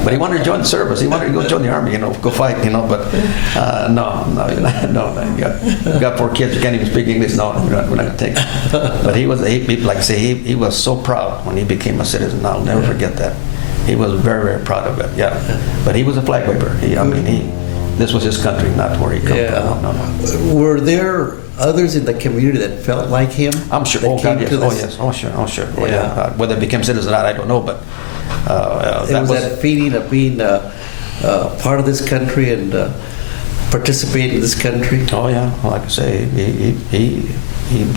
but he wanted to join the service. He wanted to go join the army, go fight, But no, you got 4 kids. You can't even speak English. No, we're not going to take it. But like I say, he was so proud when he became a citizen. I'll never forget that. He was very, very proud of it. Yeah, but he was a flag waver. This was his country, not where he come from. No. Were there others in the community that felt like him? I'm sure. That Oh, God, came yes. to Oh, this? yes. Oh, sure. Oh, sure. Oh, Yeah. yeah. Whether they became citizens or not, I don't know. But It was that feeling of being part of this country and participating in this country. Oh, yeah. Well, like I say,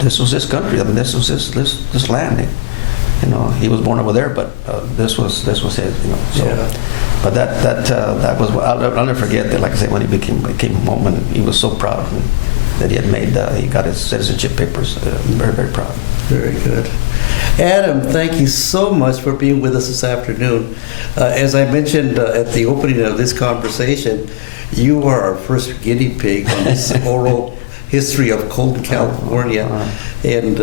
this was his country. I mean, this was this land. He was born over there, but this was his. So, Yeah. but that was. I'll never forget that. Like I say, when he came home, and he was so proud that he had he got his citizenship papers. Very, very proud. Very good. Adam, thank you so much for being with us this afternoon. As I mentioned at the opening of this conversation, you are our first guinea pig on this oral history of Colton, California. And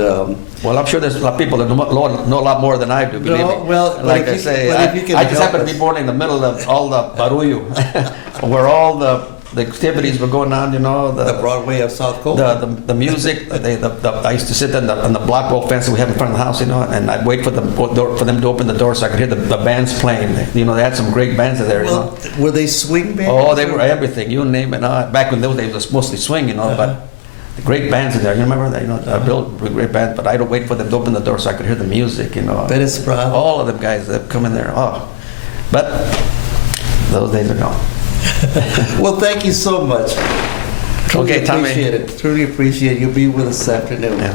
well, I'm sure there's a lot of people that know a lot more than I do, believe me. Well, like I say, I just happen to be born in the middle of all the barullo, where all the activities were going on, the Broadway of South Colton. The music. I used to sit on the block wall fence that we have in front of the house, and I'd wait for them to open the door so I could hear the bands playing. They had some great bands there. Well, were they swing bands? Oh, they were everything. You name it. Back in those days, it was mostly swing, but. Great bands in there. You remember that? I built great bands, but I don't wait for them to open the door so I could hear the music. Bettis Bravo. All of them guys that come in there. Oh, but those days are gone. Well, thank you so much. Truly Okay, Tommy. appreciate it. Truly appreciate you being with us this afternoon. Yeah.